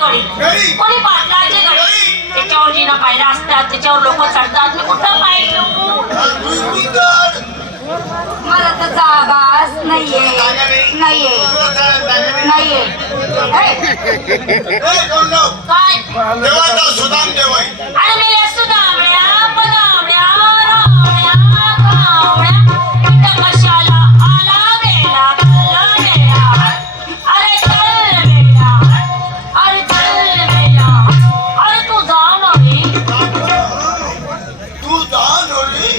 गडी कोणी पाटलाचे गडी त्याच्यावर जिना पायऱ्या असतात त्याच्यावर लोक चढतात मी कुठं पाहिलं मला तर जागाच नाहीये नाहीये नाहीये काय देवाचा सुदाम देव आहे. अरे मेल्या सुदामड्या पदामड्या रामड्या कावड्या इथं कशाला आला गेला कल्ला गेला अरे चल गेला अरे चल गेला अरे तू जा नव्हे तू जा नोरी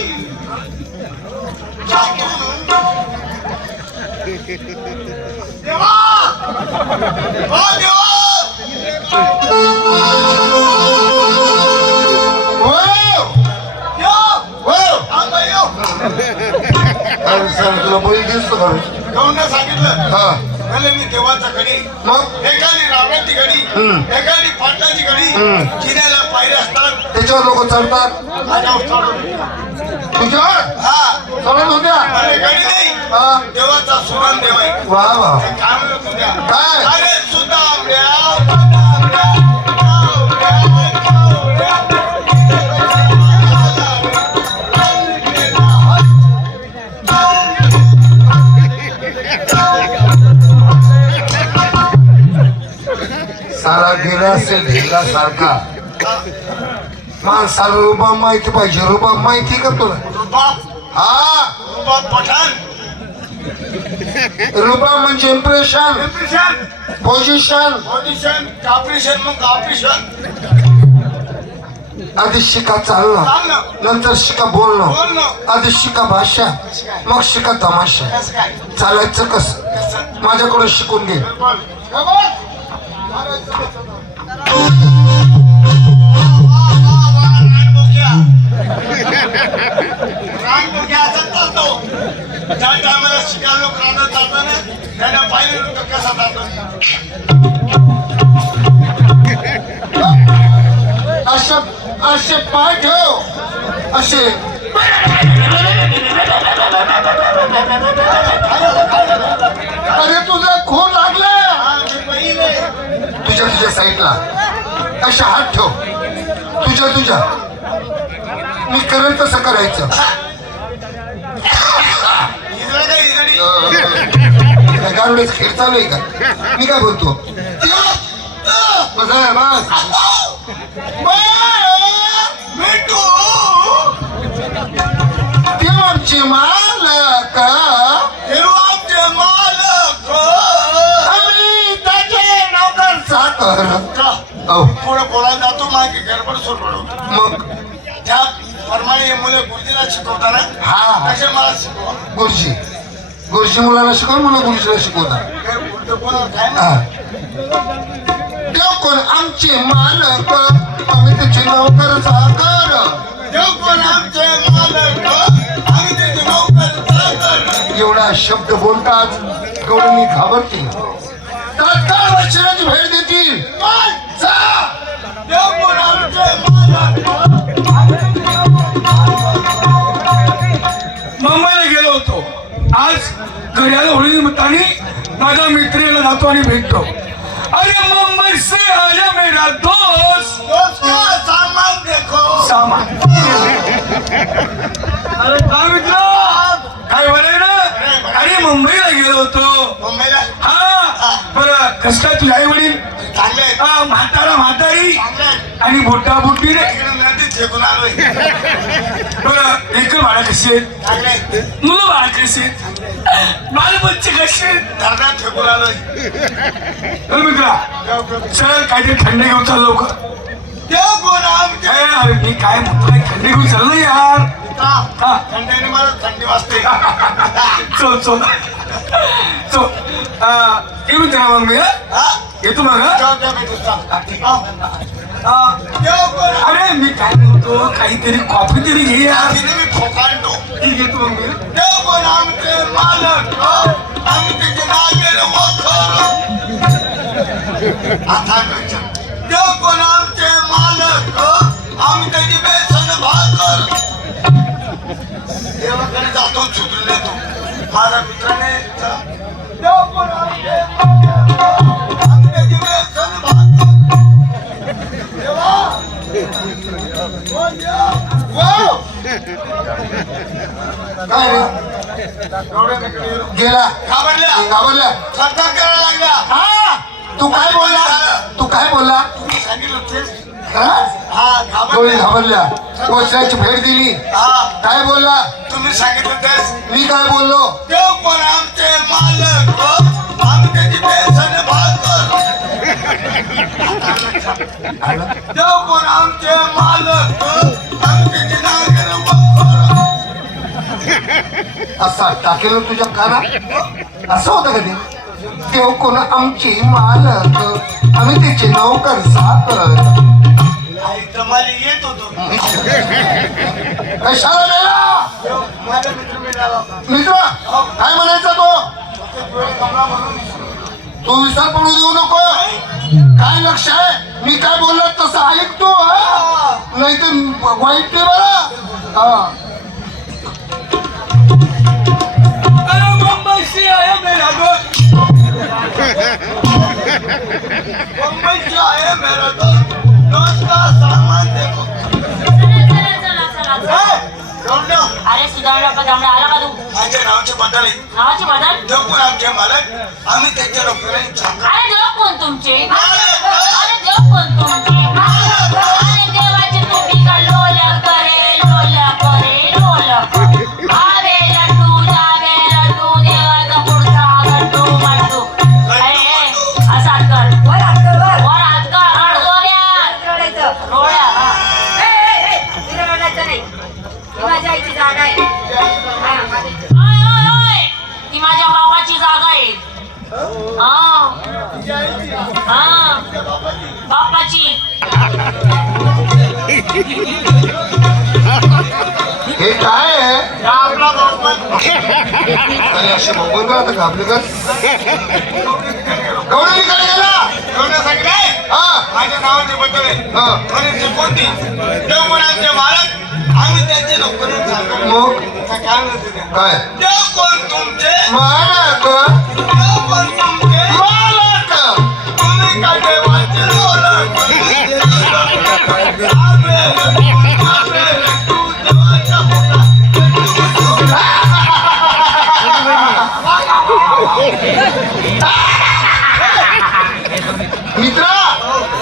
देवा ओ देवा तुला बैल दिसतो का सांगितलं मी देवाचा घडी मग एकाने रावणाची घडी एकाने पाटलाची घडी जिन्याला पायऱ्या असतात त्याच्यावर लोक चढतात माझ्यावर चढवली. तुझ्यावर हा चढत होत्या अरे घडी नाही हा. देवाचा सुदाम देव आहे. वा वा काय म्हणत होत्या काय? अरे सुदामड्या पदामड्या कावड्या सारा गेला असेल ढेला सारखा माणसाला रुबाब माहिती पाहिजे रुबाब माहिती का तुला रुबाब हा रुबाब पठाण रुबाब म्हणजे impression impression position audition cooperation मग ऑपरेशन आधी शिका चालणं चालणं नंतर शिका बोलणं बोलणं आधी शिका भाषा मग शिका तमाशा कसं काय चालायचं कसं कसं माझ्याकडून शिकून घे ज्या टायमाला शिकायला लोक राहणार जाताना त्यांना पाहिजे लोक कसा जातात असे असे पाय ठेव असे अरे तुझा खून लागला तुझ्या तुझ्या साईडला अशा हात ठेव तुझ्या मी करेल तसं करायचं गारुड्याचा खेळ चालू आहे का मी काय बोलतो बस आहे बस ते आमचे मालक आम्ही त्याचे नौकर चाकर पुढे बोलायला जातो मागे गडबड सोडवतो मग ज्या प्रमाणे मुले गुरुजीला शिकवताना हा तसे मला शिकवा गुरुजी मुलाला शिकव मुलं गुरुजीला शिकवता काय हा देव कोण आमचे मालक आम्ही त्याचे नौकर चाकर देव कोण आमचे मालक आम्ही त्याचे नौकर चाकर एवढा शब्द बोलतात तेवढं मी घाबरते तात्काळ वचनाची भेट देतील जा देव कोण आमचे मालक मुंबईला गेलो होतो आज घड्याला होळी निमित्ताने माझ्या मित्राला जातो आणि भेटतो अरे मुंबई से आजा मेरा दोस्त दोस्त का सामान देखो सामान अरे काय मित्र काय बरं ना अरे मुंबईला गेलो होतो मुंबईला हा बरं कसं काय तुझे आई वडील चांगले आहेत. म्हातारा म्हातारी चांगले आहेत. आणि बोटा बुट्टी रे इकडे नदीत फेकून आलोय बरं एक बाळा कशी आहेत चांगले आहेत. मुलं बाळा कशी आहेत बाल बच्चे कसे आहेत धरणात फेकून आलोय चल मित्रा चल काहीतरी थंड घेऊन चाल लवकर देव कोण आमचे अरे मी काय म्हणतो काय थंडी घेऊन चाललो यार हा थंडीने मला थंडी वाजते चल चल चल येऊ द्या मग मी येतो मग देव कोण अरे मी काय म्हणतो काहीतरी कॉफी तरी घे यार मी फोकाळतो ठीक येतो मग मी देव कोण आमचे मालक आम्ही त्याचे नागेर आता देव कोण आमचे मालक आम्ही त्याची बेसन भाकर देवाकडे जातो चुकून येतो माझ्या मित्राने देव कोण आमचे मालक आम्ही त्याची बेसन भाकर काय रे गेला घाबरल्या घाबरल्या थरथर करायला लागल्या. हा तू काय बोलला तू काय बोलला तुम्ही सांगितलं तेच. खरं? हा कोणी घाबरल्या. घाबरल्या वचनाची भेट दिली हा काय बोलला तुम्ही सांगितलं तेच. मी काय बोललो देव पण आमचे मालक आम्ही त्याची पेन्शन भागतो. देव पण आमचे मालक आम्ही त्याची नागरिक बघतो. असा टाकेल तुझ्या कानात असं होतं का ते देव कोण आमची मालक आम्ही त्याचे नौकर साकर आई तुम्हाला येत होतो. कशाला मेला देव माझा मित्र मिळाला होता. मित्र काय म्हणायचा तो तू विसर पडू देऊ नको काय लक्ष आहे मी काय बोललो तसं ऐकतो नाही तर वाईट नाही बरं हा अरे मुंबई से आया मेरा दोस्त मुंबई से आए मेरा दोस्त दोस्त का सामान देखो. चला. एवढं अरे सुधारणा पदामला आला का तू माझ्या नावाचे बदल आहे. नावाची बदल देव पण आमचे मालक आम्ही त्याच्या डॉक्टरांनी चांगला. अरे देव कोण तुमचे अरे देव कोण तुमचे अरे देवाची तुम्ही का लोल करे आवे लड्डू जावे लड्डू देवाचा पुढचा लड्डू मड्डू असा हात कर वर हात कर, वर. वर हात कर रडदोऱ्या रडायचं. डोळ्या ए, तुला रडायचं नाही. ही माझ्या आईची जागा आहे. हा, माझी. ओय ती माझ्या बापाची जागा आहे हा बापाची हे काय आहे आपला बरोबर आणि असे बघून का आता घाबले का गवळणीकडे गेला एवढं सांगितलं हा माझ्या नावाचे बदल आहे. हा म्हणे ते कोणती देव पण आमचे मालक आम्ही त्याचे डॉक्टरांनी चांगला. मग काय म्हणते ते? काय देव कोण तुमचे मालक देव कोण तुमचे मालक तुम्ही काय देवाचे लोलक. आवे लड्डू देवाच्या पोटात. मित्रा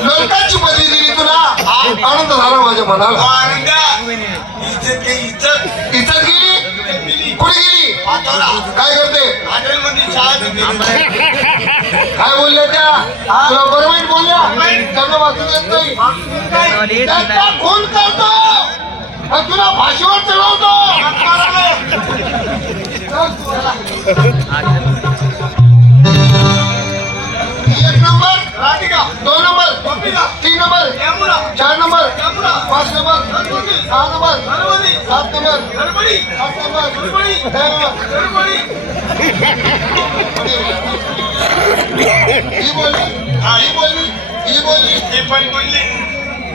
लंकाची पदवी दिली तुला आनंद झाला माझ्या मनाला आनंद इज्जत घे, इज्जत इज्जत गेली गेली. कुठे गेली पाठवला. काय करते हॉटेलमध्ये चहा देते. काय बोलल्या त्या तुला बरं वाईट बोलल्या त्यांना वाचू देत नाही त्यांचा खून करतो आणि तुला फाशीवर चढवतो एक number Radhika, 2 number Gopika, 3 number Yamuna, 4 number Yamuna, 5 number Ganpati, 6 number Ganpati, 7 number Ganpati, 8 number Ganpati, 9 number Ganpati. ही बोलली ही बोलली ही बोलली ते पण बोलले.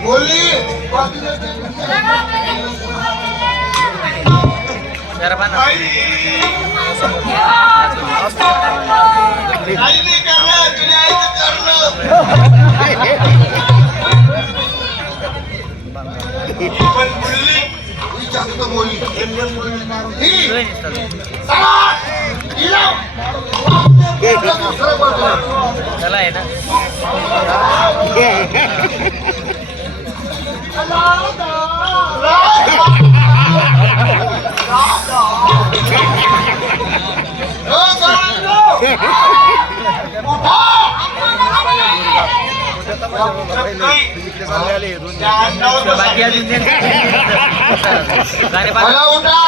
बोलली आई, आई नाही करणार, तुझ्या आईचं करणार. ती पण बोलली. ही जास्त बोलली हे पण बोलले. ही चला हिला दुसरं बोलतो चला आहे ना त्या अंगावर बाकी बसायला. अजून गाणे मला उठा